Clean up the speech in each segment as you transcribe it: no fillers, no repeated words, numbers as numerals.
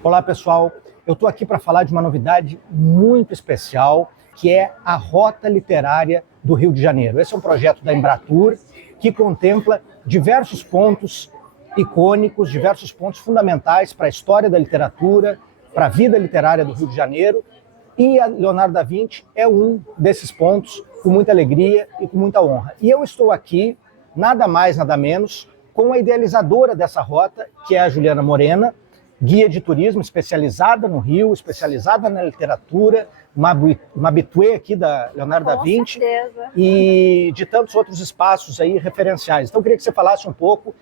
Olá, pessoal. Eu estou aqui para falar de uma novidade muito especial, que é a Rota Literária do Rio de Janeiro. Esse é um projeto da Embratur que contempla diversos pontos icônicos, diversos pontos fundamentais para a história da literatura, para a vida literária do Rio de Janeiro. E a Leonardo da Vinci é um desses pontos, com muita alegria e com muita honra. E eu estou aqui, nada mais, nada menos, com a idealizadora dessa rota, que é a Juliana Morena, guia de turismo especializada no Rio, especializada na literatura, uma habitué aqui da Leonardo da Vinci e de tantos outros espaços aí referenciais. Então eu queria que você falasse um pouco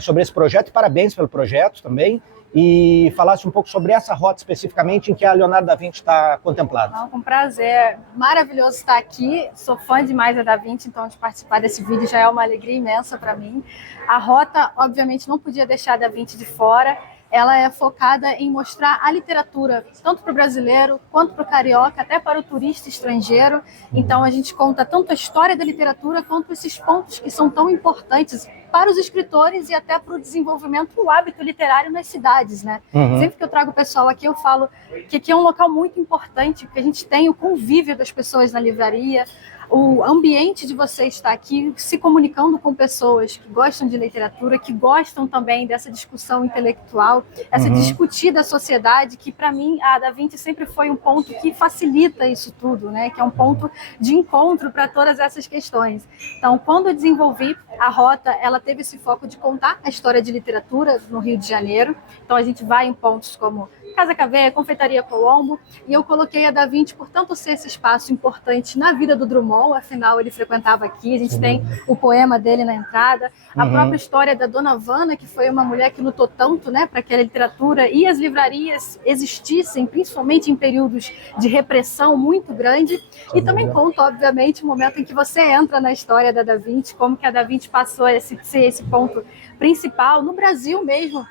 sobre esse projeto, e parabéns pelo projeto também, e falasse um pouco sobre essa rota especificamente em que a Leonardo da Vinci está contemplada. Com prazer, maravilhoso estar aqui, sou fã demais da Da Vinci, então de participar desse vídeo já é uma alegria imensa para mim. A rota, obviamente, não podia deixar a Da Vinci de fora. Ela é focada em mostrar a literatura, tanto para o brasileiro, quanto para o carioca, até para o turista estrangeiro. Então a gente conta tanto a história da literatura, quanto esses pontos que são tão importantes para os escritores e até para o desenvolvimento do hábito literário nas cidades, né? Sempre que eu trago o pessoal aqui, eu falo que aqui é um local muito importante, porque a gente tem o convívio das pessoas na livraria, o ambiente de você estar aqui se comunicando com pessoas que gostam de literatura, que gostam também dessa discussão intelectual, essa discutir da sociedade, que para mim a Da Vinci sempre foi um ponto que facilita isso tudo, né? Que é um ponto de encontro para todas essas questões. Então, quando eu desenvolvi a rota, ela teve esse foco de contar a história de literatura no Rio de Janeiro. Então a gente vai em pontos como Casa Café, Confeitaria Colombo, e eu coloquei a Da Vinci por tanto ser esse espaço importante na vida do Drummond, afinal ele frequentava aqui, a gente tem o poema dele na entrada, a própria história da Dona Vana, que foi uma mulher que lutou tanto, né, para que a literatura e as livrarias existissem, principalmente em períodos de repressão muito grande, e também conta, obviamente, o momento em que você entra na história da Da Vinci, como que a Da Vinci passou a ser esse ponto principal, no Brasil mesmo,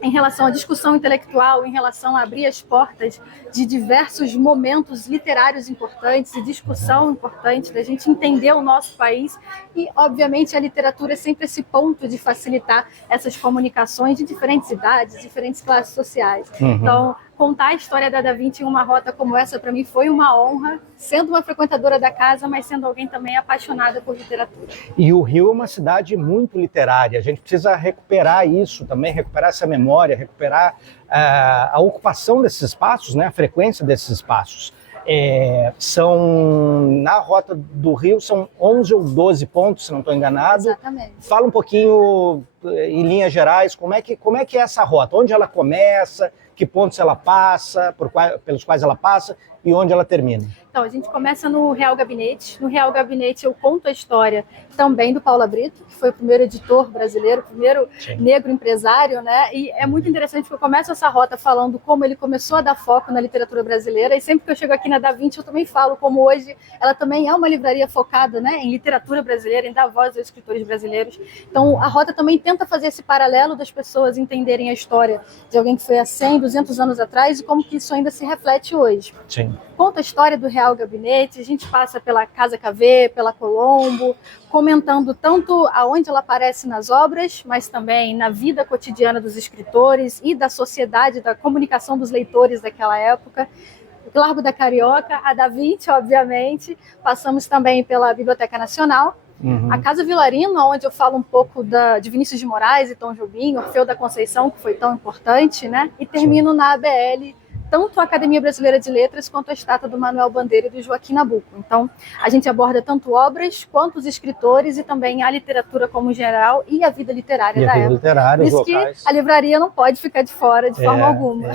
em relação à discussão intelectual, em relação a abrir as portas de diversos momentos literários importantes e discussão importante, da gente entender o nosso país. E, obviamente, a literatura é sempre esse ponto de facilitar essas comunicações de diferentes idades, diferentes classes sociais. Então, contar a história da Da Vinci em uma rota como essa, para mim, foi uma honra, sendo uma frequentadora da casa, mas sendo alguém também apaixonada por literatura. E o Rio é uma cidade muito literária, a gente precisa recuperar isso também, recuperar essa memória, recuperar a ocupação desses espaços, né, a frequência desses espaços. Na Rota do Rio, são 11 ou 12 pontos, se não estou enganado. Exatamente. Fala um pouquinho, em linhas gerais, como é que é essa rota, onde ela começa, que pontos ela passa, pelos quais ela passa e onde ela termina. Então, a gente começa no Real Gabinete. No Real Gabinete eu conto a história também do Paula Brito, que foi o primeiro editor brasileiro, o primeiro negro empresário, né? E é muito interessante porque eu começo essa rota falando como ele começou a dar foco na literatura brasileira, e sempre que eu chego aqui na Da Vinci eu também falo como hoje ela também é uma livraria focada, né, em literatura brasileira, em dar voz aos escritores brasileiros. Então, a rota também tenta fazer esse paralelo das pessoas entenderem a história de alguém que foi há 100, 200 anos atrás e como que isso ainda se reflete hoje. Sim. Conta a história do Real Gabinete, a gente passa pela Casa Café, pela Colombo, comentando tanto aonde ela aparece nas obras, mas também na vida cotidiana dos escritores e da sociedade, da comunicação dos leitores daquela época. Largo da Carioca, a Da Vinci, obviamente. Passamos também pela Biblioteca Nacional, a Casa Vilarino, onde eu falo um pouco de Vinícius de Moraes e Tom Jobim, Orfeu da Conceição, que foi tão importante, né? E termino na ABL, tanto a Academia Brasileira de Letras quanto a estátua do Manuel Bandeira e do Joaquim Nabuco. Então, a gente aborda tanto obras quanto os escritores e também a literatura como geral e a vida literária da época. Por isso que a livraria não pode ficar de fora de forma alguma.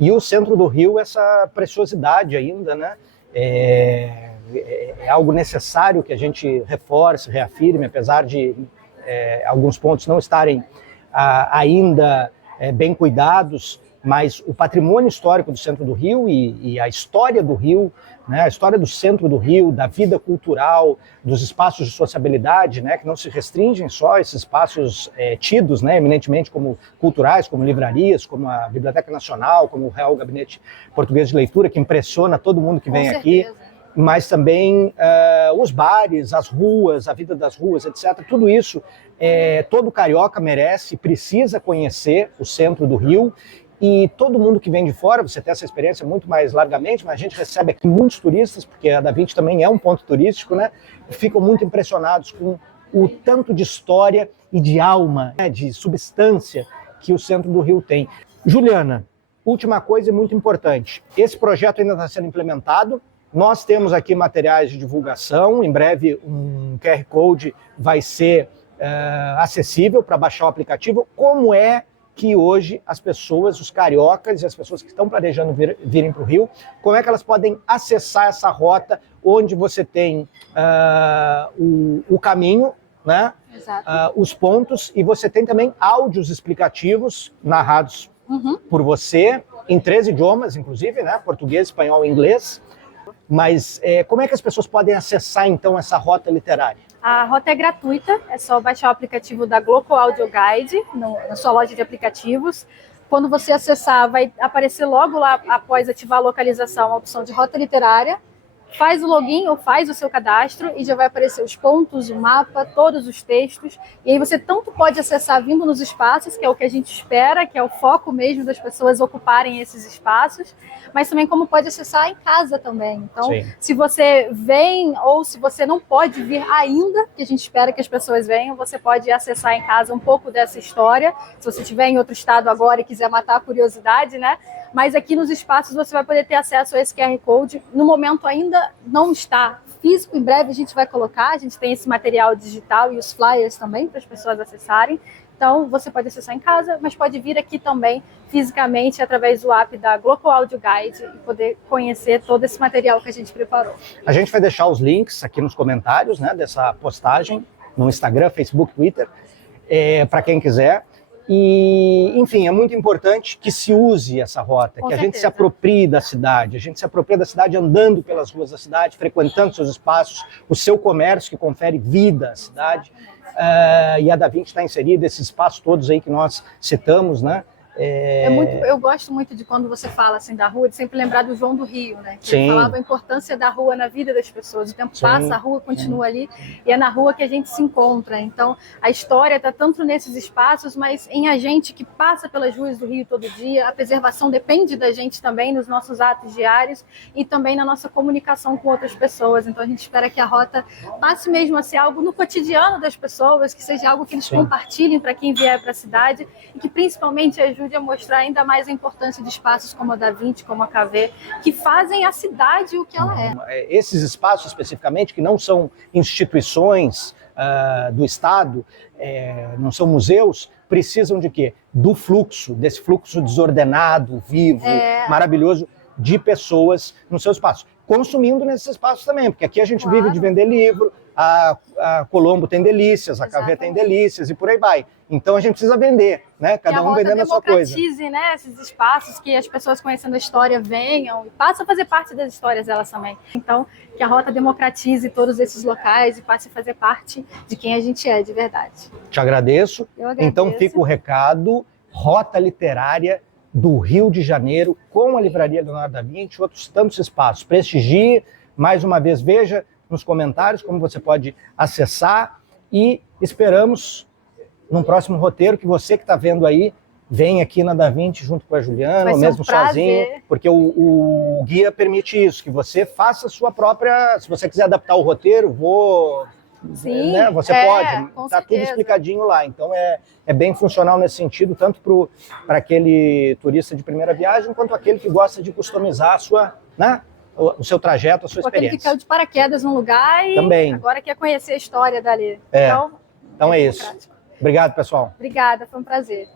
E o centro do Rio, essa preciosidade ainda, né? É algo necessário que a gente reforce, reafirme, apesar de alguns pontos não estarem ainda bem cuidados, mas o patrimônio histórico do centro do Rio e a história do Rio, né, a história do centro do Rio, da vida cultural, dos espaços de sociabilidade, né, que não se restringem só a esses espaços tidos, né, eminentemente como culturais, como livrarias, como a Biblioteca Nacional, como o Real Gabinete Português de Leitura, que impressiona todo mundo que vem aqui, mas também os bares, as ruas, a vida das ruas, etc. Tudo isso, todo carioca merece, precisa conhecer o centro do Rio. E todo mundo que vem de fora, você tem essa experiência muito mais largamente, mas a gente recebe aqui muitos turistas, porque a Da Vinci também é um ponto turístico, né? Ficam muito impressionados com o tanto de história e de alma, né, de substância que o centro do Rio tem. Juliana, última coisa e muito importante. Esse projeto ainda está sendo implementado. Nós temos aqui materiais de divulgação. Em breve, um QR Code vai ser acessível para baixar o aplicativo. Como é que hoje as pessoas, os cariocas e as pessoas que estão planejando virem para o Rio, como é que elas podem acessar essa rota onde você tem o caminho, né? Os pontos, e você tem também áudios explicativos narrados por você, em 3 idiomas, inclusive, né? Português, espanhol e inglês. Mas como é que as pessoas podem acessar, então, essa rota literária? A rota é gratuita, é só baixar o aplicativo da Gloco Audio Guide na sua loja de aplicativos. Quando você acessar, vai aparecer logo lá, após ativar a localização, a opção de rota literária. Faz o login ou faz o seu cadastro e já vai aparecer os pontos, o mapa, todos os textos. E aí você tanto pode acessar vindo nos espaços, que é o que a gente espera, que é o foco mesmo das pessoas ocuparem esses espaços, mas também como pode acessar em casa também. Então, sim, se você vem ou se você não pode vir ainda, que a gente espera que as pessoas venham, você pode acessar em casa um pouco dessa história. Se você estiver em outro estado agora e quiser matar a curiosidade, né? Mas aqui nos espaços você vai poder ter acesso a esse QR Code. No momento ainda não está físico, em breve a gente vai colocar, a gente tem esse material digital e os flyers também para as pessoas acessarem. Então você pode acessar em casa, mas pode vir aqui também fisicamente através do app da Gloco Audio Guide e poder conhecer todo esse material que a gente preparou. A gente vai deixar os links aqui nos comentários, né, dessa postagem no Instagram, Facebook, Twitter, para quem quiser. E, enfim, é muito importante que se use essa rota, que a gente se aproprie da cidade, a gente se aproprie da cidade andando pelas ruas da cidade, frequentando seus espaços, o seu comércio que confere vida à cidade. E a Da Vinci está inserida, esses espaços todos aí que nós citamos, né? Eu gosto muito de quando você fala assim da rua, de sempre lembrar do João do Rio, né? Que Sim. falava a importância da rua na vida das pessoas. O tempo Sim. passa, a rua continua ali e é na rua que a gente se encontra. Então, a história está tanto nesses espaços, mas em a gente que passa pelas ruas do Rio todo dia. A preservação depende da gente também nos nossos atos diários e também na nossa comunicação com outras pessoas. Então, a gente espera que a rota passe mesmo a ser algo no cotidiano das pessoas, que seja algo que eles Sim. compartilhem para quem vier para a cidade e que principalmente ajude a mostrar ainda mais a importância de espaços como a Da Vinci, como a KV, que fazem a cidade o que ela é. Esses espaços especificamente, que não são instituições do Estado, não são museus, precisam de quê? Do fluxo, desse fluxo desordenado, vivo, maravilhoso, de pessoas no seu espaço. Consumindo nesses espaços também, porque aqui a gente vive de vender livro, a Colombo tem delícias, a KV tem delícias e por aí vai. Então a gente precisa vender, né? Cada um vendendo a sua coisa. Democratize, né, esses espaços, que as pessoas conhecendo a história venham e passem a fazer parte das histórias delas também. Então, que a rota democratize todos esses locais e passe a fazer parte de quem a gente é de verdade. Te agradeço. Eu agradeço. Então fica o recado, Rota Literária do Rio de Janeiro, com a Livraria Leonardo da Vinci e outros tantos espaços. Prestigie, mais uma vez, veja nos comentários como você pode acessar e esperamos num próximo roteiro que você que está vendo aí venha aqui na Da Vinci junto com a Juliana, ou mesmo sozinho, porque o guia permite isso, que você faça a sua própria, se você quiser adaptar o roteiro, Sim, né? Você pode, está tudo explicadinho lá, então é bem funcional nesse sentido, tanto para aquele turista de primeira viagem, quanto aquele que gosta de customizar a sua, né? O seu trajeto, a sua experiência. Aquele que caiu de paraquedas num lugar e também. Agora quer conhecer a história dali. Então é isso. Obrigado, pessoal. Obrigada, foi um prazer.